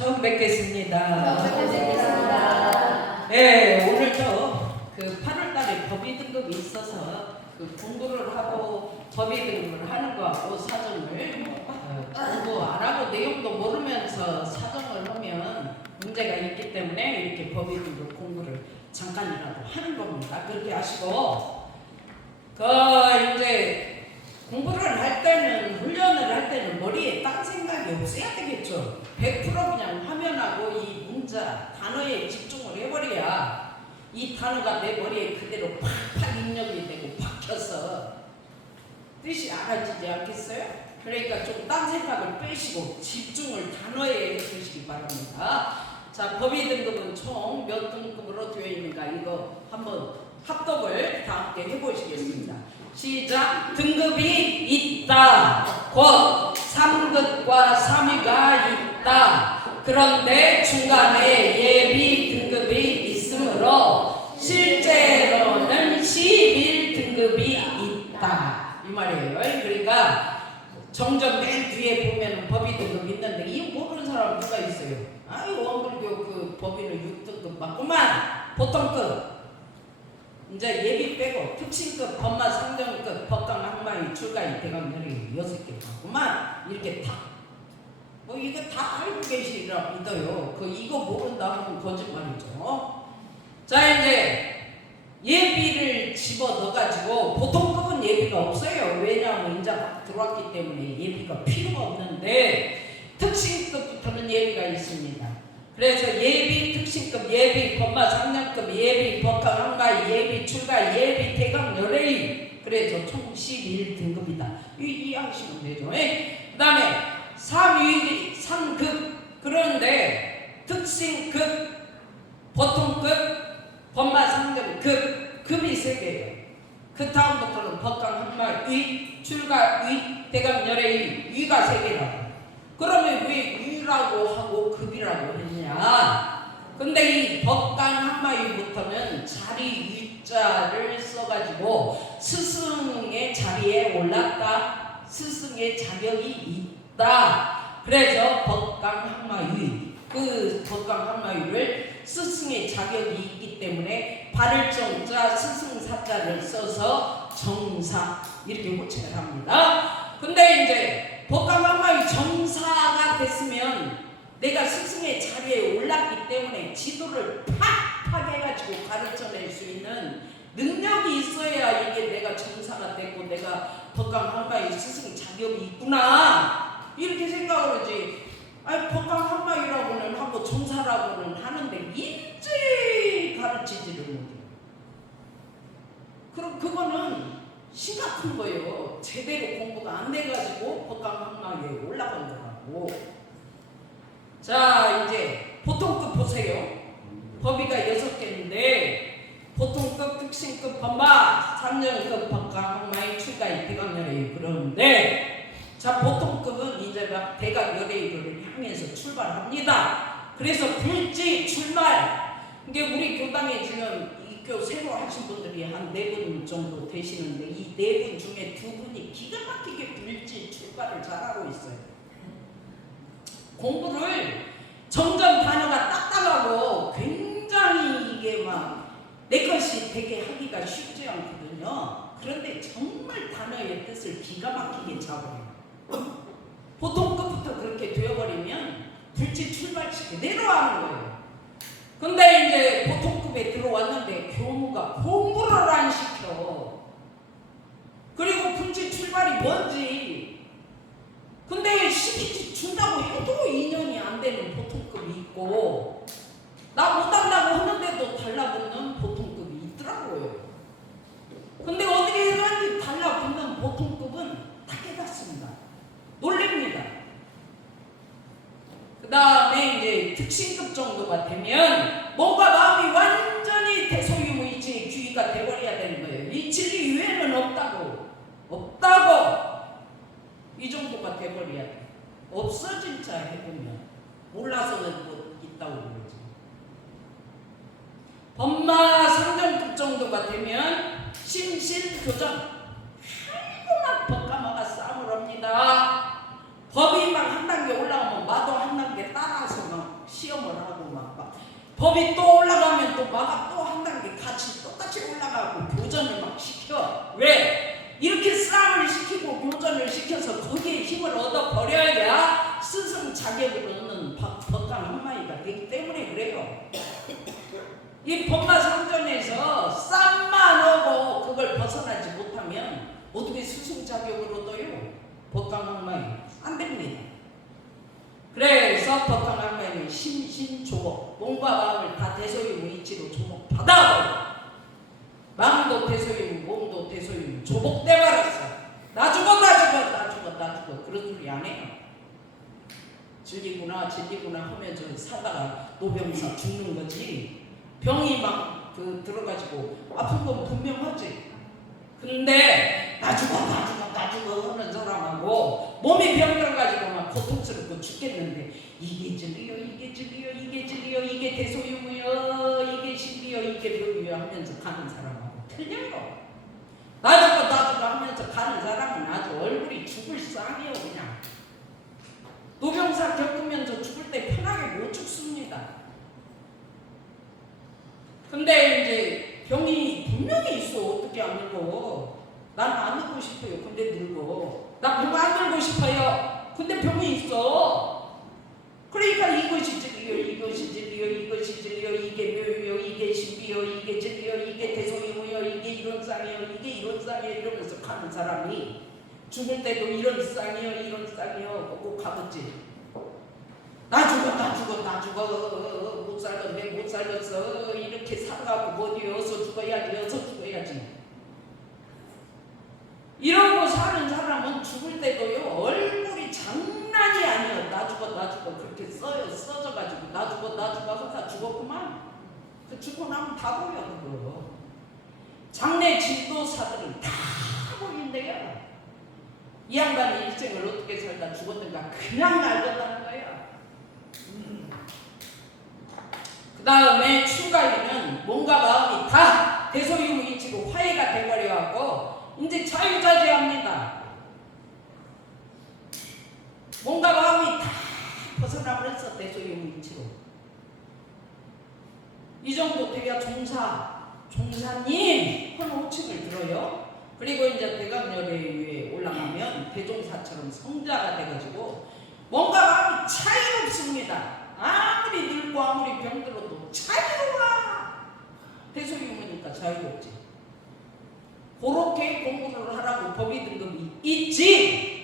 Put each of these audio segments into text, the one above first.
처음 뵙겠습니다. 처음 뵙겠습니다. 네, 오늘도 그 8월달에 법의 등급이 있어서 그 공부를 하고 법의 등급을 하는 거하고 사정을 공부 안 하고 내용도 모르면서 사정을 하면 문제가 있기 때문에 이렇게 법의 등급 공부를 잠깐이라도 하는 겁니다. 그렇게 하시고 이제 공부를 할 때는 훈련을 할 때는 머리에 딴 생각이 없어야 되겠죠. 100% 그냥 화면하고 이 문자 단어에 집중을 해버려야 이 단어가 내 머리에 그대로 팍팍 입력이 되고 박혀서 뜻이 알아지지 않겠어요? 그러니까 좀 딴 생각을 빼시고 집중을 단어에 해주시기 바랍니다. 자, 법의 등급은 총 몇 등급으로 되어 있는가 이거 한번 합독을 다 함께 해보시겠습니다. 시작. 등급이 있다. 곧 3급과 3위가 있다. 그런데 중간에 예비 등급이 있으므로 실제로는 11등급이 있다. 이 말이에요. 그러니까 정전 맨 뒤에 보면 법의 등급이 있는데 이거 모르는 사람 누가 있어요? 아유, 원불교 그 법의는 6등급 맞구만. 보통급. 이제 예비 빼고 특신급, 법마 상정급, 법강 항마위, 출가위, 대강 연예인 6개 맞구만. 이렇게 다. 뭐 이거 다 알고 계시리라 믿어요. 이거 모른다 하면 거짓말이죠. 자, 이제 예비를 집어 넣어가지고 보통급은 예비가 없어요. 왜냐하면 이제 막 들어왔기 때문에 예비가 필요가 없는데 특신급부터는 예비가 있습니다. 그래서 예비 특신급, 예비 법마 상장급, 예비 법강 항마위, 예비 출가, 예비 대강 연예인. 그래서 총 11등급이다. 이해하시면 되죠. 그 다음에 3급. 그런데 특신급, 보통급, 법마 상장급, 급이 3개예요. 그 다음부터는 법강 항마위, 출가위, 대강 연예인, 위가 3개라고. 그러면 왜 위라고 하고 급이라고 했냐? 근데 이 법강 항마위부터는 자리 위자를 써가지고 스승의 자리에 올랐다. 스승의 자격이 있다. 그래서 법강 항마위. 그 법강 항마위를 스승의 자격이 있기 때문에 발을정자 스승사자를 써서 정사 이렇게 호칭을 합니다. 근데 이제 법강 항마위 정사가 됐으면 내가 스승의 자리에 올랐기 때문에 지도를 팍팍 해가지고 가르쳐낼 수 있는 능력이 있어야 이게 내가 정사가 됐고 내가 법강 항마위 스승 자격이 있구나 이렇게 생각을 하지. 아니 법강 항마위라고는 하고 정사라고는 하는데 일제히 가르치지를 못해요. 그럼 그거는 심각한 거예요. 제대로 공부가 안 돼가지고 법강 항마위에 올라간 거라고. 자, 이제 보통급 보세요. 법의가 6개인데 보통급, 특신급, 법마, 3년급, 법강 항마위, 출가위, 대강 연예인 그러는데 자, 보통급은 이제 막 대강 연예인을 향해서 출발합니다. 그래서 불지 출발. 이게 우리 교당에 지금 교 새로 하신 분들이 한 4분 정도 되시는데 이 4분 중에 2분이 기가 막히게 불지 출발을 잘하고 있어요. 공부를 점점 단어가 딱딱하고 굉장히 이게 막 내 것이 되게 하기가 쉽지 않거든요. 그런데 정말 단어의 뜻을 기가 막히게 잡아요. 보통급부터 그렇게 되어버리면 불지 출발시켜 내려가는 거예요. 근데 이제 보통급에 들어왔는데 교무가 공부를 안 시켜. 그리고 불지 출발이 뭔지. 근데 시키지 준다고 해도 2년이 안 되는 보통급이 있고 나 못한다고 하는데도 달라붙는 보통급이 있더라고요. 근데 어떻게 해야지 달라붙는 보통급은 다 깨닫습니다. 놀랍니다. 그 다음에 이제 특신급 정도가 되면 뭔가 마음이 완전히 대소유무이지의 귀의가 돼버려야 되는 거예요. 이 진리 이외에는 없다고 이 정도가 돼버려야 돼. 없어 진짜 해보면 몰라서는 뭐 있다고 그러지. 법마 상정급 정도가 되면 심신교정 아이고 막 법가마가 싸움을 합니다. 법이 막 한 단계 올라오면 마도 한 단계 따라서 막 시험을 하고 막 법이 또 올라가면 또 막 또 한 단계 같이 똑같이 올라가고 교전을 막 시켜. 왜? 이렇게 싸움을 시키고 교전을 시켜서 거기에 힘을 얻어 버려야 스승 자격을 얻는 법강 한마디가 되기 때문에 그래요. 이 법마상전에서 쌈만 하고 그걸 벗어나지 못하면 어떻게 스승 자격을 얻어요? 법강 한마디 안 됩니다. 그래서 법강 한마디는 심신조복, 몸과 마음을 다 대소유 이치로 조복받아버려. 마음도 대소유, 몸도 대소유, 조복돼 버렸어. 나 죽어, 나 죽어, 나 죽어, 나 죽어. 그런 소리 안 해요. 진리구나, 진리구나 하면서 살다가 노병사 죽는 거지. 병이 막 들어가지고 아픈 건 분명하지. 근데 나 죽어, 나 죽어, 나 죽어 하는 사람하고 몸이 병 들어가지고 막 고통스럽고 죽겠는데 이게 진리요, 이게 진리요, 이게 진리요, 이게 대소유무요, 이게 신비요, 이게 병이요 하면서 가는 사람하고 틀려요. 나 죽어, 나 죽어 하면서 가는 사람은 아주 얼굴이 죽을 쌍이요 그냥. 노병사 겪으면서 죽을 때 편하게 못 죽습니다. 근데 이제 병이 분명히 있어. 어떻게 안 늙어? 난 안 늙고 싶어요. 근데 늙어. 나 병 안 늙고 싶어요. 근데 병이 있어. 그러니까 이것이 진리요, 이것이 진리요, 이것이 진리요, 이게 묘요, 이게 신비요, 이게 진리요, 이게 대소유무요, 이게 이런 쌍이요, 이게 이런 쌍이요 이러면서 가는 사람이 죽을 때도 이런 쌍이요, 이런 쌍이요 꼭 가겠지. 나 죽어, 나 죽어, 나 죽어, 못 살겠네, 못 살겠어. 이렇게 살아가고 뭐니 어서 죽어야지, 어서 죽어야지. 이러고 사는 사람은 죽을 때도요 얼굴이 장난이 아니에요. 나 죽어, 나 죽어 그렇게 써져가지고 나 죽어, 나 죽어 하다 죽었구만. 그 죽고 나면 다 보여 그거. 장례 진도사들은 다 보인대요. 이 양반이 일생을 어떻게 살다 죽었는가 그냥 알겠다는 거예요. 그 다음에 추가위는 몸과 마음이 다 대소유무이치로 화해가 돼버려갖고 이제 자유자재합니다. 몸과 마음이 다 벗어나버렸어. 대소유무이치로. 이 정도 돼야 종사님 하는 호칭을 들어요. 그리고 이제 대강열에 위에 올라가면 대종사처럼 성자가 돼가지고 몸과 마음이 차이없습니다. 아무리 늙고 아무리 병들어도 자유로워. 대소유무니까 자유롭지. 그렇게 공부를 하라고 법의 등급이 있지.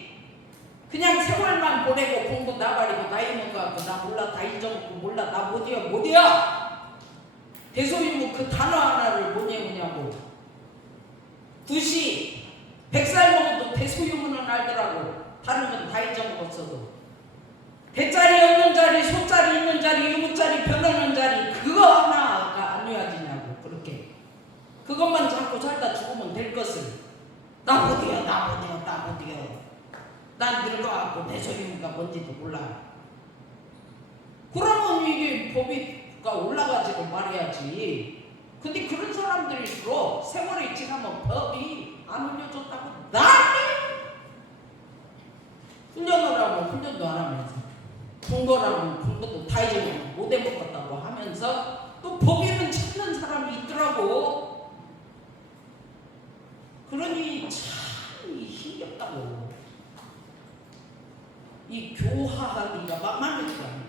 그냥 세월만 보내고 공부 나발이고 나이 먹어갖고 나 몰라 다 잊어먹고 몰라 나 못이여 못이여. 대소유무 그 단어 하나를 못 외우냐고. 100살 먹어도 대소유무는 알더라고. 다른 건 다 잊어먹었어도. 대자리 없는 자리, 소자리 있는 자리, 유무자리 변하는 자리 그거 하나가 안 외워지냐고. 그렇게 그것만 잡고 살다 죽으면 될 것을 나 못해요, 나 못해요, 나 못해요. 난 늙어갖고 대소유무가 뭔지도 몰라. 그러면 이게 법이가 올라가지고 말해야지. 근데 그런 사람들일수록 세월이 지나면 법이 안 올려줬다고 난리. 훈련을 하면 훈련도 안 하면서 공부라면 공부도 다 잊어먹고 못 해먹었다고 하면서 또 법에는 찾는 사람이 있더라고. 그러니 참 힘겹다고. 이 교화하기가 만만하지 않아요.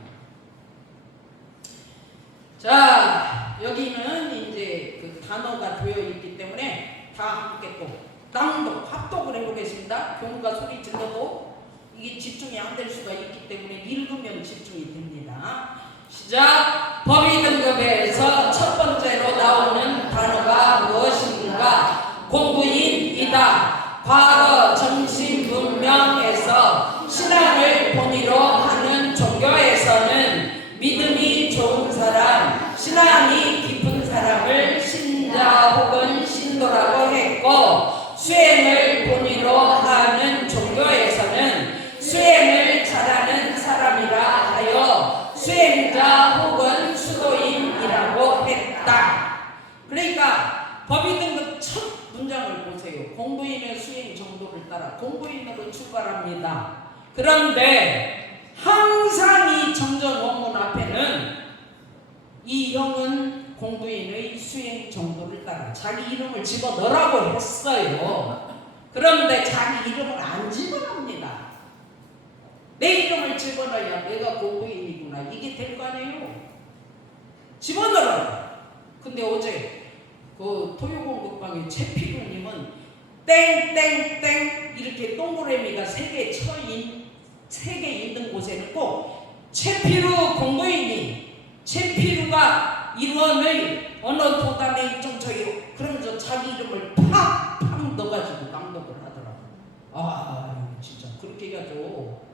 자, 여기는 이제 그 단어가 되어 있기 때문에 다 함께 또 낭독, 합독을 해보겠습니다. 교무가 소리 질러도 이게 집중이 안 될 수가 있기 때문에 읽으면 집중이 됩니다. 시작! 법의 등급에서 첫 번째로 나오는 단어가 무엇인가? 공부인이다. 과거 정신문명에서 신앙을 본의로 하는 종교에서는 믿음이 좋은 사람, 신앙이 깊은 사람을 신자 혹은 신도라고 했고, 수행을 본의로 하는 종교에서는 수행을 잘하는 사람이라 하여 수행자 혹은 수도인이라고 했다. 그러니까 법의 등급 첫 문장을 보세요. 공부인의 수행 정도를 따라 공부인으로 출발하면 자기 이름을 집어넣으라고 했어요. 그런데 자기 이름을 안 집어넣습니다. 내 이름을 집어넣어야 내가 공부인이구나 이게 될 거 아니에요. 집어넣어라. 근데 어제 그 토요공부방의 최필우님은 땡땡땡 이렇게 동그라미가 3개 쳐인 3개 있는 곳에는 꼭 최필우 공부인이 최필우가 일원의 어느 도단에 입점처요. 그러면서 자기 이름을 팍팍 넣어가지고 낭독을 하더라고. 아 진짜 그렇게 해가지고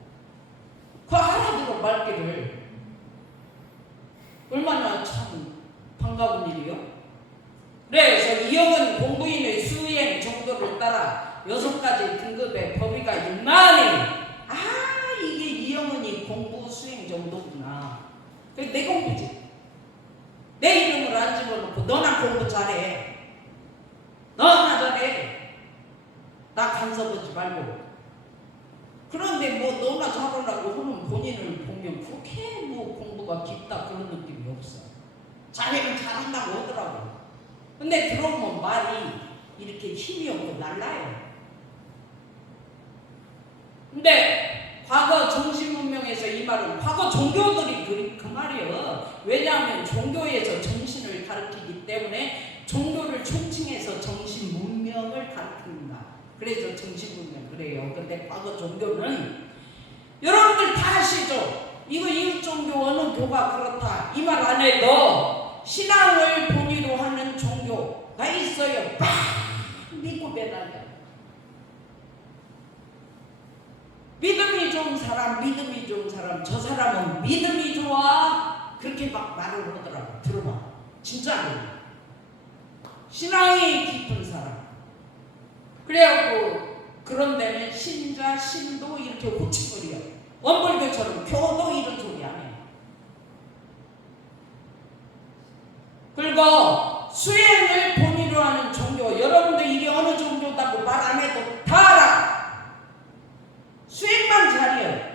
그 알아들어 말귀를 얼마나 참 반가운 일이요. 그래서 이형은 공부인의 수행 정도를 따라 6가지 등급의 법위가 있나니 이게 이형은이 공부 수행 정도구나. 그게 내 공부지. 내 이름을 안 집어넣고 너나 공부 잘해. 너나 잘해. 나 간섭하지 말고. 그런데 뭐 너나 잘하라고 하면 본인을 보면 그렇게 뭐 공부가 깊다 그런 느낌이 없어. 자기는 잘한다고 하더라고. 근데 들어오면 말이 이렇게 힘이 없고 날라요. 근데 과거 정신문명에서 이 말은 과거 종교들이 그 말이에요. 왜냐하면 종교에서 정신을 가르치기 때문에 종교를 총칭해서 정신문명을 가르칩니다. 그래서 정신문명 그래요. 근데 과거 종교는 여러분들 다 아시죠? 이거 이웃 종교 어느 교가 그렇다 이 말 안 해도 신앙을 본위로 하는 종교가 있어요. 막 믿고 매달려. 믿음이 좋은 사람, 믿음이 좋은 사람, 저 사람은 믿음이 좋아. 그렇게 막 말을 하더라고. 들어봐. 진짜로. 신앙이 깊은 사람. 그래갖고 그런 데는 신자, 신도 이렇게 호칭거려. 원불교처럼 교도 이런 소리 안 해요. 그리고 수행을 본의로 하는 종교. 여러분들 이게 어느 종교다고 말 안 해도 다 알아. 수행만 잘해요.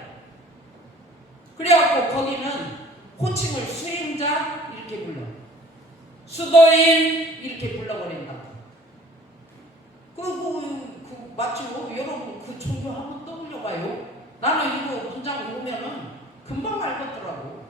그래갖고 거기는 호칭을 수행자 이렇게 불러. 수도인 이렇게 불러버린다. 그 맞죠? 여러분 그 종교 한번 떠올려봐요. 나는 이거 문장 보면은 금방 알겠더라고.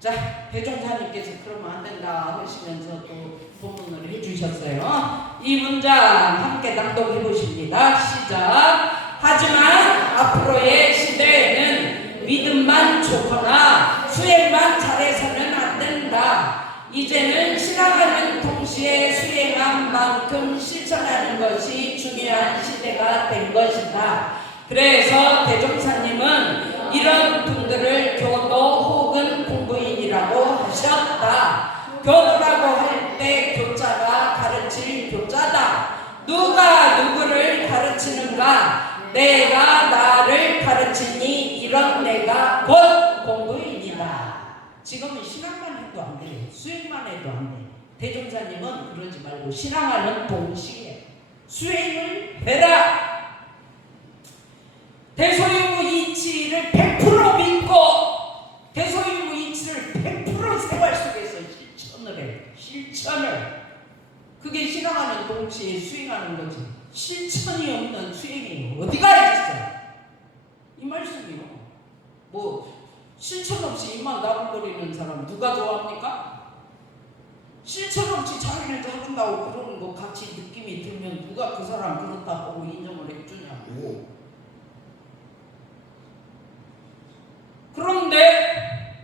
자, 대종사님께서 그러면 안 된다 하시면서 또 본문을 해주셨어요. 이 문장 함께 낭독해 보십니다. 시작. 하지만 앞으로의 시대에는 믿음만 좋거나 수행만 잘해서는 안 된다. 이제는 신앙하는 동시에 수행한 만큼 실천하는 것이 중요한 시대가 된 것이다. 그래서 대종사님은 이런 분들을 교도 혹은 공부인이라고 하셨다. 교도라고 할 때 교자가 가르칠 교자다. 누가 누구를 가르치는가? 내가 나를 가르치니 이런 내가 곧 공부인이다. 지금은 신앙만 해도 안 돼요. 수행만 해도 안 돼요. 대종사님은 그러지 말고 신앙하는 동시에 수행을 해라. 대소유무 이치를 100% 믿고 대소유무 이치를 100% 생활 속에서 실천을 해. 실천을. 그게 신앙하는 동시에 수행하는 거지. 실천이 없는 수행이 어디가 있어? 이 말씀이요. 뭐 실천 없이 입만 나불거리는 사람 누가 좋아합니까? 실천 없이 자기를 잘한다고 그러는 거 같이 느낌이 들면 누가 그 사람 그렇다 하고 인정을 해주냐고. 그런데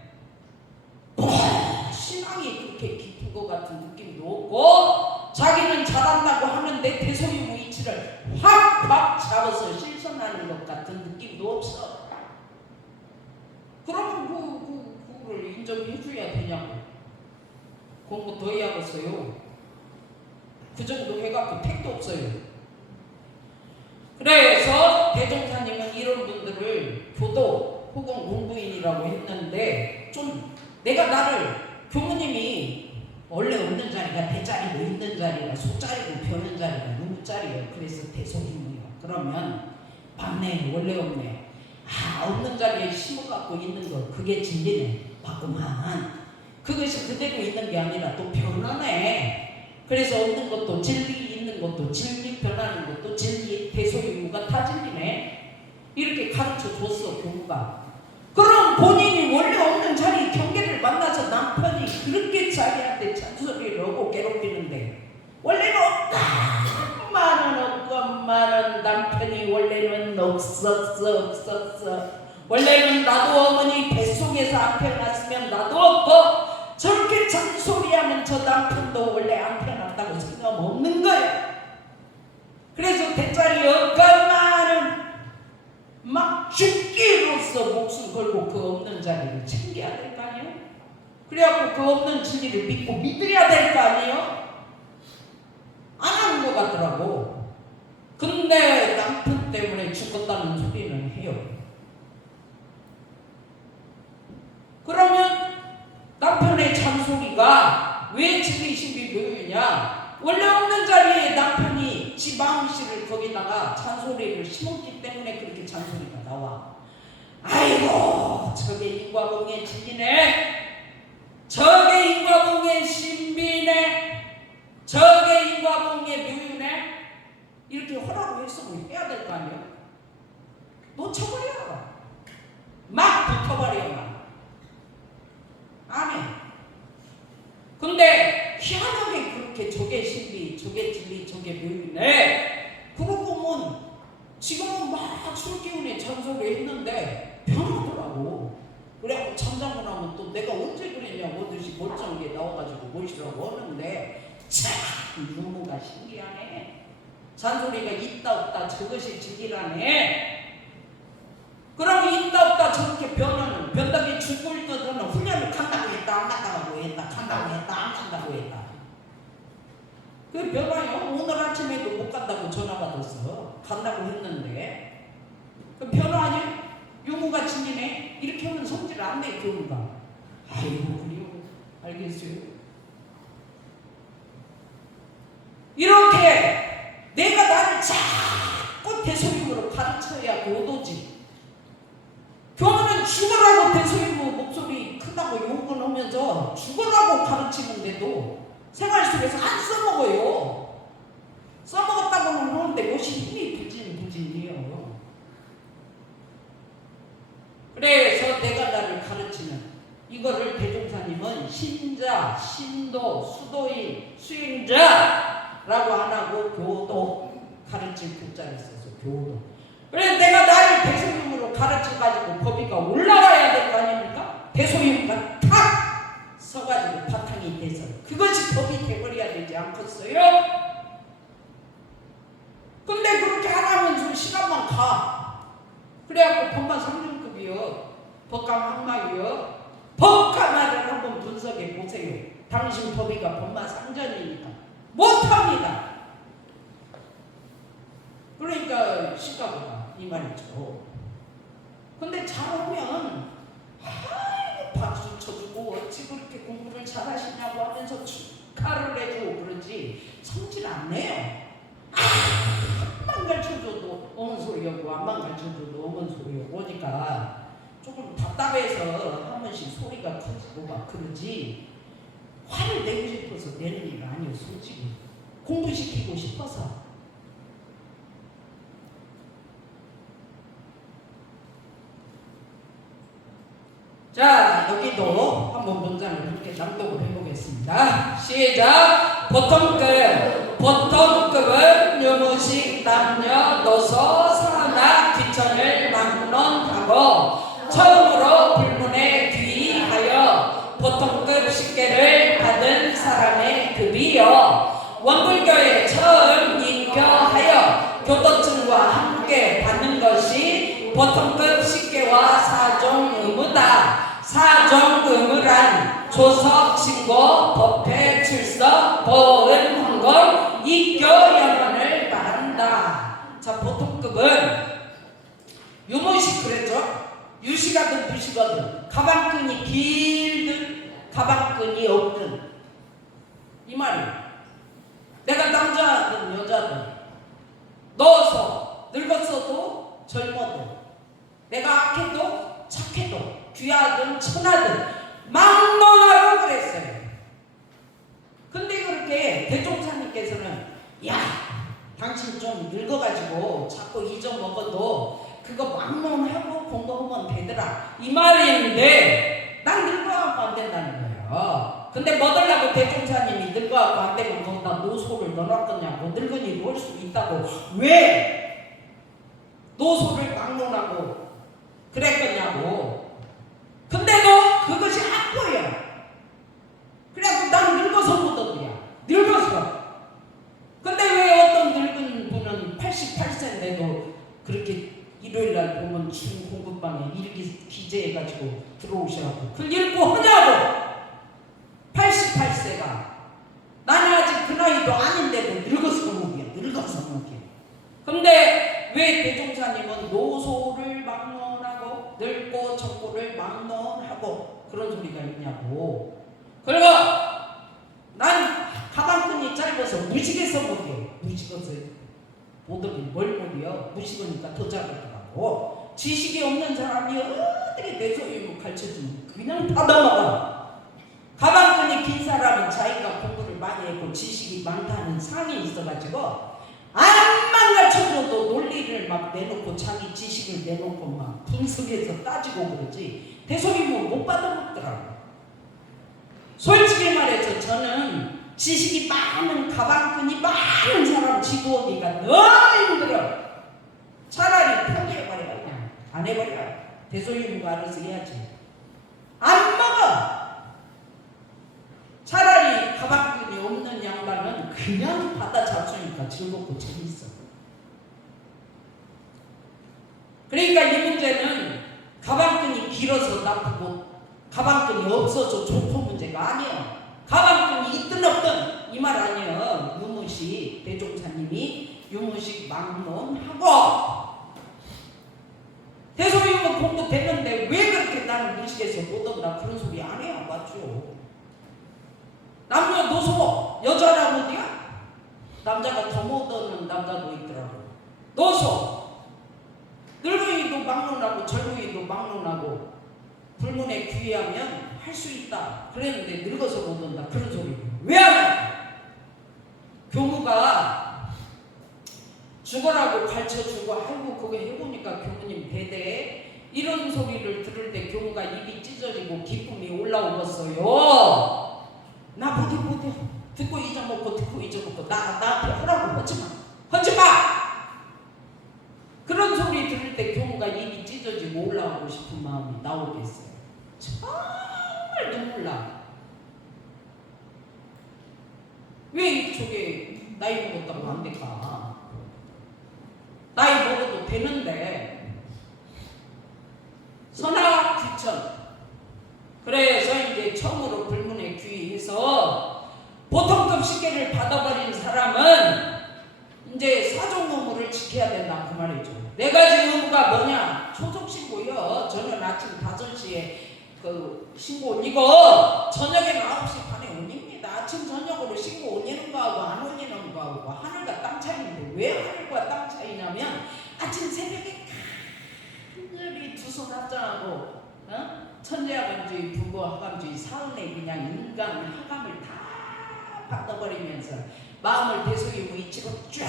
신앙이 그렇게 깊은 것 같은 느낌도 없고 자기는 잘한다고 하는데 대소유무 이치를 확 잡아서 실천하는 것 같은 느낌도 없어. 그럼 그거를 인정해줘야 되냐고. 공부 더 해야겠어요. 그 정도 해갖고 택도 없어요. 그래서 대종사님은 이런 분들을 교도 혹은 공부인이라고 했는데 좀 내가 나를 교무님이 원래 없는 자리가 대자리고 있는 자리가 소자리고 변한 자리가 누구 자리예요. 그래서 대소인이요. 그러면 맞네 원래 없네. 없는 자리에 심어갖고 있는 거 그게 진리네. 바꾸만 그것이 그대로 있는 게 아니라 또 변하네. 그래서 없는 것도 진리, 있는 것도 진리, 변하는 것도 진리, 대소유무가 다 진리네. 이렇게 가르쳐 줬어 교무가. 그럼 본인이 원래 없는 자리 경계를 만나서 남편이 그렇게 자기한테 잔소리를 하고 괴롭히는데 원래는 없건만은 남편이 원래는 없었어. 원래는 나도 어머니 뱃속에서 안 태어났으면 나도 없고 저렇게 잔소리하면 저 남편도 원래 안 태어났다고 생각 없는 거예요. 그래서 대자리 없건만은 막 죽기로서 목숨 걸고 그 없는 자리를 챙겨야 될 거 아니에요? 그래갖고 그 없는 진리를 믿고 믿어야 될 거 아니에요? 안 하는 것 같더라고. 근데 남편 때문에 죽었다는 소리는 해요. 그러면 남편의 잔소리가 왜 진리신비 묘유냐? 원래 없는 자리에 남편이 지 마음씨를 거기다가 잔소리를 심었기 때문에 그렇게 잔소리가 나와. 아이고 저게 인과봉의 진리네. 저게 인과봉의 신비네. 저게 인과봉의 묘유네. 이렇게 허락을 했으면 해야 될 거 아니에요? 놓쳐버려. 막 붙어버려. 아멘. 근데 희한하게 그렇게 저게 신비, 저게 진리, 저게 묘유네. 그러고 보면 지금은 막 술기운에 잔소리 했는데 변하더라고. 그래갖고 잠자고 나면 또 내가 언제 그랬냐고 하듯이 멀쩡하게 나와가지고 모시라고 하는데 참 유무가 신기하네. 잔소리가 있다 없다 저것이 진리라네. 그러면 있다 없다 저렇게 변덕이 죽을 때는 훈련을 간다고 했다 안 간다고 했다 간다고 했다 안 간다고 했다. 그 변화요. 오늘 아침에도 못 간다고 전화 받았어. 간다고 했는데 그 변화하냐? 유무가 진리네. 이렇게 하면 성질 안 내 교무가. 아이고 그래요. 알겠어요. 이렇게 내가 나를 자꾸 대소임으로 가르쳐야 오도지. 교무는 죽으라고 대소임으로 목소리 크다고 욕을 하면서 죽으라고 가르치는데도 생활 속에서 안 써먹어요. 써먹었다고는 하는데 무엇이 힘이 부진이에요. 그래서 내가 나를 가르치는 이거를 대종사님은 신자, 신도, 수도인, 수행자라고 안 하고 교도 가르칠 글자를 써서 교도. 그래서 내가 나를 대소임으로 가르쳐가지고 법위가 올라가야 될 거 아닙니까? 대소임과 탁 서가지고 바탕이 돼서 그것이 법이 돼버려야 되지 않겠어요? 근데 그렇게 안 하면서 시간만 가. 그래갖고 법만 3등급이요. 법감 항마이요. 법감화를 한번 분석해 보세요. 당신 법위가 법만 상전이니까 못합니다. 그러니까 시가보다 이 말이죠. 근데 잘하면 아이고 박수 쳐주고 어찌 그렇게 공부를 잘하시냐고 하면서 축하를 해주고 그러지 성질 안 내요. 한번 가르쳐줘도 어느 소리하고 안만 가르쳐줘도 어느 소리하고 오니까 조금 답답해서 한 번씩 소리가 커지고 막 그러지 화를 내고 싶어서 내는 일 아니에요. 솔직히 공부시키고 싶어서. 자, 여기도 한번 문장을 이렇게 낭독을 해보겠습니다. 시작! 보통급은 유무식 남녀노소 사나 귀천을 막론하고 처음으로 불문에 귀하여 보통급 식계를 받은 사람의 급이요 원불교에 처음 입교하여 교도증과 함께 받는 것이 보통급 식계와 사종 의무다. 사종 의무란 조석, 신고, 법회, 출석, 보은, 헌금, 입교 연원을 말한다. 자, 보통급은 유무식 그랬죠? 유식하든 부식하든 가방끈이 길든 가방끈이 없든 이 말이에요. 내가 남자든 여자든 넣어서 늙었어도 젊어도 내가 악해도 착해도 귀하든 천하든 막론하고 그랬어요. 근데 그렇게 대종사님께서는 야 당신 좀 늙어가지고 자꾸 잊어먹어도 그거 막론하고 공부하면 되더라 이 말인데 난 늙어갖고 안 된다는 거예요. 근데 뭐들라고 대종사님이 늙어갖고 안 되면 거기다 노소를 넣어놨겠냐고. 늙은이 놓을 수 있다고 왜 노소를 막론하고 그랬겠냐고. 근데 너 그것이 악보예요. 그래갖고 난 늙어서 못 얻으냐. 늙어서. 근데 왜 어떤 늙은 분은 88세인데도 그렇게 일요일날 보면 중 공부방에 일기 기재해가지고 들어오셔갖고 그 읽고 하냐고. 88세가 나는 아직 그 나이도 아닌데도 늙어서 못이야. 늙어서 못이야. 근데 왜 대종사님은 노소를 막론하고 늙고 적고를 막론하고 그런 소리가 있냐고. 그리고 난 가방끈이 짧아서 무식해서 못해요. 무식해서 못하긴 뭘 못해요. 무식하니까 더 잘하더라고. 지식이 없는 사람이 어떻게 내 소리를 가르쳐주면 그냥 받아먹어. 가방끈이 긴 사람은 자기가 공부를 많이 했고 지식이 많다는 상이 있어가지고 안만 가르쳐줘도 논리를 막 내놓고 자기 지식을 내놓고 막 분석해서 따지고 그러지 대소리면 못 받아먹더라고. 솔직히 말해서 저는 지식이 많은 가방끈이 많은 사람 지도하기가 너무 힘들어. 차라리 포기해버려. 그냥 안 해버려. 대소리문 알아서 해야지. 안 먹어. 차라리 가방끈이 없는 양반은 그냥 바다 잡수니까 즐겁고 재밌어. 그러니까 이 문제는 가방끈이 길어서 나쁘고 가방끈이 없어서 좋고 문제가 아니에요. 가방끈이 있든 없든 이 말 아니에요. 유무식 대종사님이 유무식 막론하고 대소리문 공부 됐는데 왜 그렇게 나는 무식해서 못 얻나 그런 소리 안 해요. 맞죠? 남녀노소 여자라 어디야? 남자가 더 못 얻는 남자도 있더라고. 노소 늙은이도 막론하고 젊은이도 막론하고 불문에 귀의하면 할 수 있다 그랬는데 늙어서 못 얻는다 그런 소리 왜 하냐? 교무가 죽어라고 가르쳐주고 아이고 그거 해보니까 교무님 대대에 이런 소리를 들을 때 교무가 입이 찢어지고 기쁨이 올라오겠어요. 나 못해 듣고 잊어먹고 듣고 잊어먹고 나한테 하라고 하지마 그런 소리 들을 때 교무가 입이 찢어지고 올라오고 싶은 마음이 나오겠어요. 정말 눈물 나. 왜 이쪽에 나이 먹었다고 안 될까? 나이 먹어도 되는데 선악귀천. 그래서 이제 처음으로 불문에 귀의해서 보통급 식계를 받아버린 사람은 이제 사종 의무를 지켜야 된다 그 말이죠. 네 가지 의무가 뭐냐? 초속 신고요. 저는 아침 5시에 그 신고 올리고 저녁에 9시 반에 올립니다. 아침 저녁으로 신고 올리는 거하고 안 올리는 거하고 하늘과 땅 차이인데 왜 하늘과 땅 차이냐면 아침 새벽에 하늘이 두 손 합장하고 천재하감주의 부부하감주의 사은의 그냥 인간 하감을 다 받아버리면서 마음을 대소이고 이치로 쫙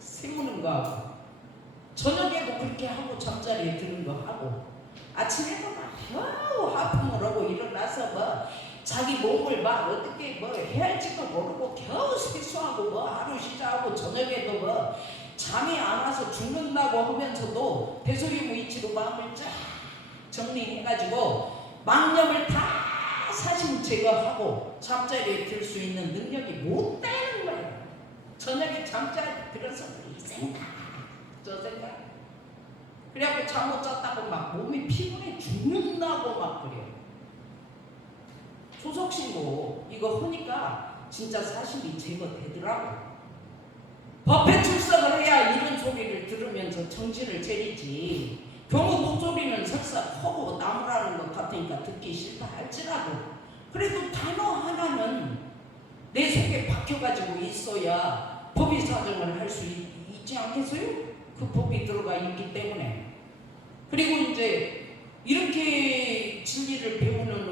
세우는 거하고 저녁에도 그렇게 하고 잠자리에 드는 거 하고 아침에도 막 겨우 하품을 하고 일어나서 뭐 자기 몸을 막 어떻게 뭐 해야 할지도 모르고 겨우 세수하고 뭐 하루 시작하고 저녁에도 뭐 잠이 안 와서 죽는다고 하면서도 대소이고 이치로 마음을 쫙 정리해가지고 망념을 다 사심 제거하고 잠자리에 들 수 있는 능력이 못 되는 거예요. 저녁에 잠자리 들어서 이 생각 저 생각 그래갖고 잠 못 잤다고 막 몸이 피곤해 죽는다고 막 그래요. 초속신고 이거 하니까 진짜 사심이 제거되더라고. 법회 출석을 해야 이런 소리를 들으면서 정신을 차리지. 교무 목소리는 설사 커고 나무라는 것 같으니까 듣기 싫다 할지라도 그래도 단어 하나는 내 속에 박혀가지고 있어야 법의 사정을 할 수 있지 않겠어요? 그 법이 들어가 있기 때문에. 그리고 이제 이렇게 진리를 배우는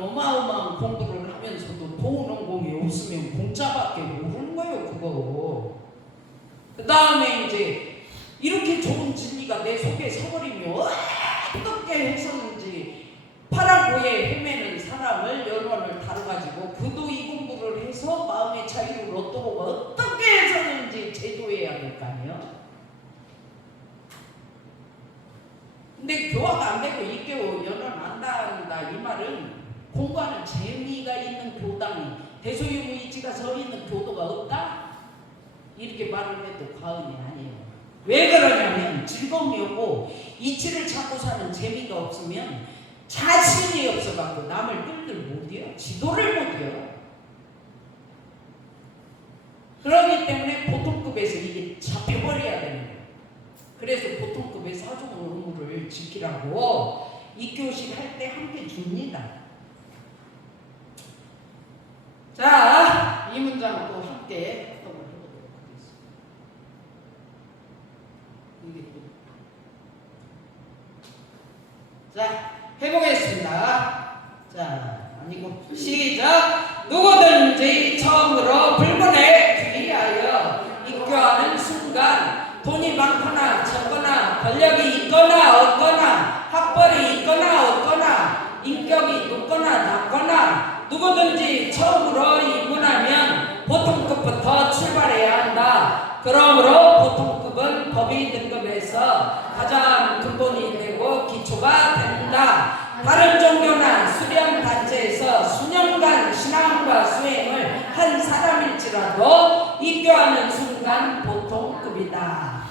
지금 공짜밖에 모르는 거예요 그거. 그 다음에 이제 이렇게 좋은 진리가 내 속에 서버리면 어떻게 해서는지 파랑고에 헤매는 사람을 여론을 다뤄가지고 그도 이 공부를 해서 마음의 자유를 얻도록 어떻게 해서는지 제도해야 될 거 아니에요. 근데 교화가 안 되고 이교 연원 안 한다 이 말은 공부하는 재미가 있는 교당이 대소유무이지가 서 있는 교도가 없다 이렇게 말을 해도 과언이 아니에요. 왜 그러냐면 즐거움이 없고 이치를 찾고 사는 재미가 없으면 자신이 없어갖고 남을 끌들 못이요. 지도를 못이요. 그렇기 때문에 보통급에서 이게 잡혀버려야 되는 거예요. 그래서 보통급의 사종 의무를 지키라고 입교식 할 때 함께 줍니다. 자, 이 문장을 또 함께 해보도록 하겠습니다. 이게 또 자, 해보겠습니다. 자, 아니고 시작. 누구든지 처음으로 불문에 귀하여 입교하는 순간 돈이 많거나 적거나 권력이 있거나 없거나 학벌이 있거나 없거나 인격이 높거나 낮거나 누구든지 처음으로 입문하면 보통급부터 출발해야 한다. 그러므로 보통급은 법의 등급에서 가장 근본이 되고 기초가 된다. 다른 종교나 수련 단체에서 수년간 신앙과 수행을 한 사람일지라도 입교하는 순간 보통급이다.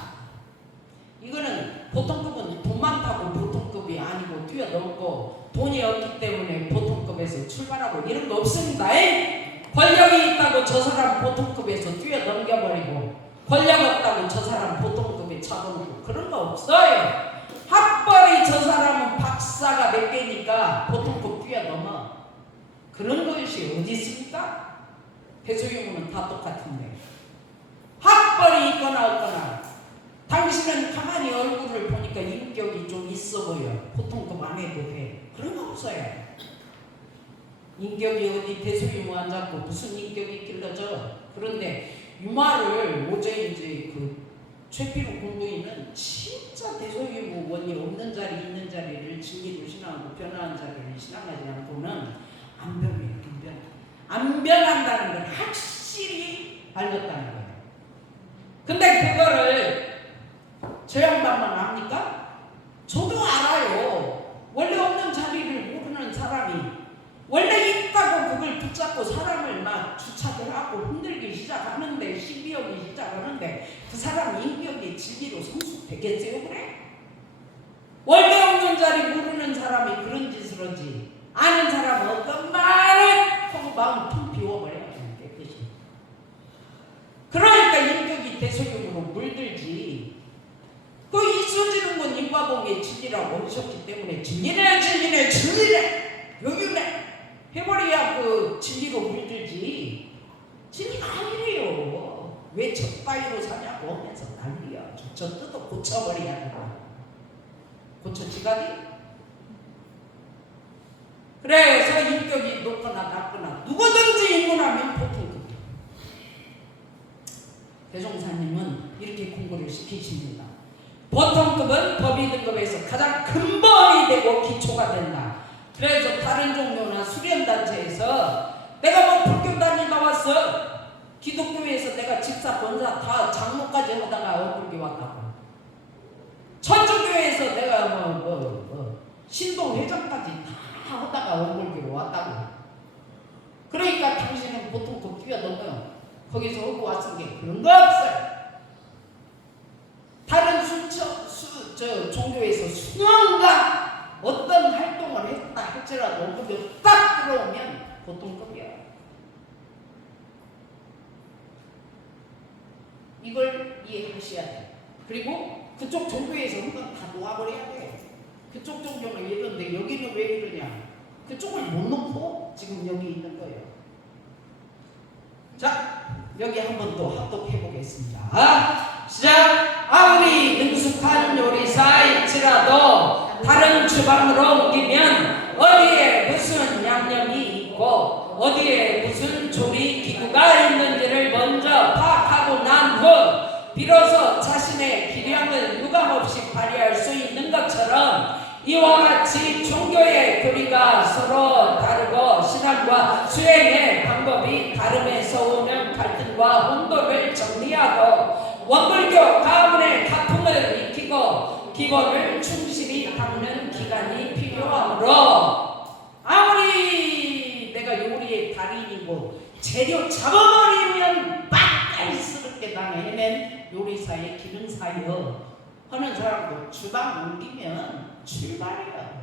이거는 보통급은 돈 많다고 보통급이 아니고 뛰어넘고 돈이 없기 때문에 보통급에서 출발하고 이런 거 없습니다. 권력이 있다고 저 사람 보통급에서 뛰어넘겨버리고 권력 없다고 저 사람 보통급에 잡아놓고 그런 거 없어요. 학벌이 저 사람은 박사가 몇 개니까 보통급 뛰어넘어. 그런 것이 어디 있습니까? 대소유무는 다 똑같은데. 학벌이 있거나 없거나 당신은 가만히 얼굴을 보니까 인격이 좀 있어 보여. 보통급 안 해도 돼. 그런 거 없어요. 인격이 어디 대소유무 안 잡고 무슨 인격이 길러져. 그런데 유마를 어제 이제 그 최필우 공부인은 진짜 대소유무 원리 없는 자리 있는 자리를 진리로 신앙하고 변화한 자리를 신앙하지 않고는 안 변해요. 안 변한다는 걸 확실히 알렸다는 거예요. 근데 그거를 저 양반만 압니까? 저도 알아요. 원래 없는 자리를 모르는 사람이 원래 있다고 그걸 붙잡고 사람을 막 주착을 하고 흔들기 시작하는데 시비하기 시작하는데 그 사람 인격이 진리로 성숙되겠어요? 그래? 원래 없는 자리 모르는 사람이 그런 짓을 하지 아는 사람은 어떤 말은 하고 마음 통 비워버려야 되는 깨끗이. 그러니까 인격이 대소경으로 물들지. 그 있어지는 건 인과봉의 진리라고 하셨기 때문에 진리네 여기네 해버려야 그 진리로 물들지. 진리가 아니래요. 왜 저 따위로 사냐고 하면서 난리야. 저 뜯어 고쳐버려야 되고. 고쳐지가니? 그래서 인격이 높거나 낮거나 누구든지 입문하면 보통급이에요. 대종사님은 이렇게 공부를 시키십니다. 보통급은 법의 등급에서 가장 근본이 되고 기초가 된다. 그래서 다른 종교나 수련단체에서 내가 뭐 불교 다니다 왔어. 기독교에서 내가 집사, 권사 다 장로까지 하다가 어불교 왔다고. 천주교에서 내가 신동 회장까지 다 하다가 어불교로 왔다고. 그러니까 당신은 보통급 뛰어넘어요. 거기서 오고 왔은 게 그런 거 없어요. 다른 종교에서 수년간 어떤 활동을 했다 할지라도 그게 딱 들어오면 보통급이야. 이걸 이해하셔야 돼. 그리고 그쪽 종교에서 한번 다 놓아버려야 돼. 그쪽 종교는 이런데 여기는 왜 이러냐. 그쪽을 못 놓고 지금 여기 있는 거예요. 자, 여기 한번 또 합독해 보겠습니다. 시작! 아무리 능숙한 요리사일지라도 다른 주방으로 옮기면 어디에 무슨 양념이 있고 어디에 무슨 조리 기구가 영향을 유감없이 발휘할 수 있는 것처럼 이와 같이 종교의 교리가 서로 다르고 신앙과 수행의 방법이 다름에서 오는 갈등과 혼돈을 정리하고 원불교 가문의 가풍을 익히고 기본을 충실히 닦는 기간이 필요하므로 아무리 내가 요리의 달인이고 재료 잡아버리면 빡깔스럽게 당해낸 요리사의 기능사여 하는 사람도 주방 옮기면 출발이야.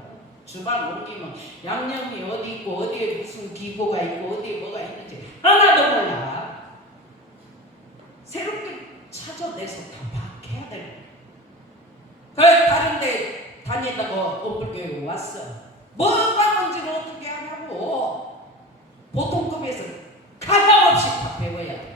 주방 옮기면 양념이 어디 있고 어디에 무슨 기고가 있고 어디에 뭐가 있는지 하나도 몰라. 새롭게 찾아내서 다 바뀌어야 돼. 그래 다른 데 다니다가 원불교에 왔어. 뭐가 뭔지를 어떻게 하냐고. 보통급에서 가감없이 다 배워야 돼.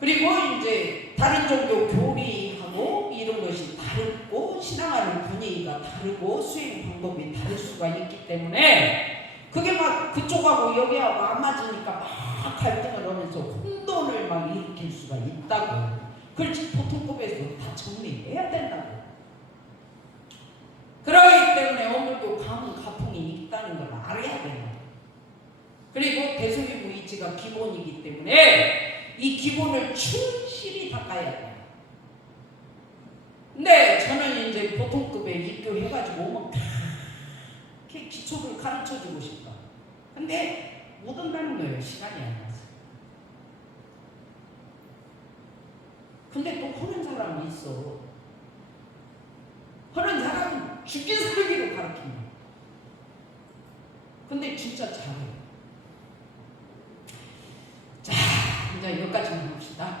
그리고 이제 다른 종교 교리하고 이런 것이 다르고 신앙하는 분위기가 다르고 수행 방법이 다를 수가 있기 때문에 그게 막 그쪽하고 여기하고 안 맞으니까 막 갈등을 하면서 혼돈을 막 일으킬 수가 있다고. 그걸 보통급에서 다 정리해야 된다고. 그러기 때문에 원불교 가문 가풍이 있다는 걸 알아야 돼요. 그리고 대소유무이치가 기본이기 때문에 이 기본을 충실히 닦아야 돼요. 근데 저는 이제 보통급에 입교해가지고 오면 이렇게 기초를 가르쳐주고 싶다. 근데 못 온다는 거예요. 시간이 안 나서. 근데 또 하는 사람이 있어. 하는 사람은 죽기 살기로 가르칩니다. 근데 진짜 잘해요. 자, 이제 여기까지만 봅시다.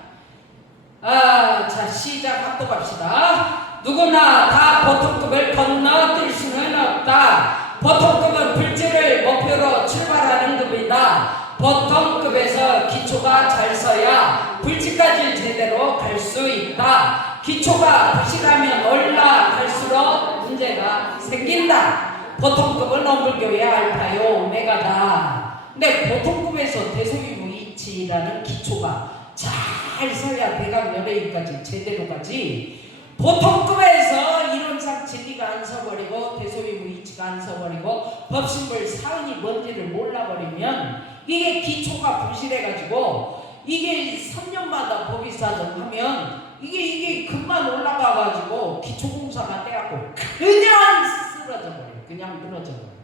자, 시작 합독 합시다. 누구나 다 보통급을 건너뛸 수는 없다. 보통급은 불지를 목표로 출발하는 급이다. 보통급에서 기초가 잘 서야 불지까지 제대로 갈 수 있다. 기초가 부실하면 올라갈수록 문제가 생긴다. 보통급은 원불교의 알파요 오메가다. 근데 보통급에서 대소유무이치라는 기초가 잘 서야 대강연예인까지 제대로 가지. 보통급에서 이론상 진리가 안 서버리고 대소유무이치가 안 서버리고 법신불 사은이 뭔지를 몰라버리면 이게 기초가 부실해가지고 이게 3년마다 법의사정 하면 이게 금방 올라가가지고 기초공사가 돼갖고 그냥 쓰러져 버려요. 그냥 늘어져 버려요.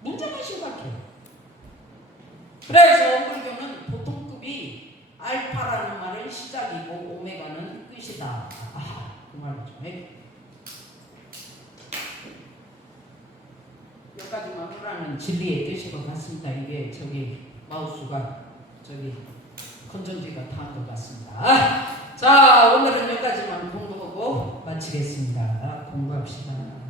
문제가 심각해요. 그래서 원불교는 보통급이 알파라는 말은 시작이고 오메가는 끝이다. 그 말이죠. 여기까지만 하라는 진리의 뜻인 것 같습니다. 이게 마우스가 건전지가 닿은 것 같습니다. 자, 오늘은 여기까지만 공부하고 마치겠습니다. 공부합시다.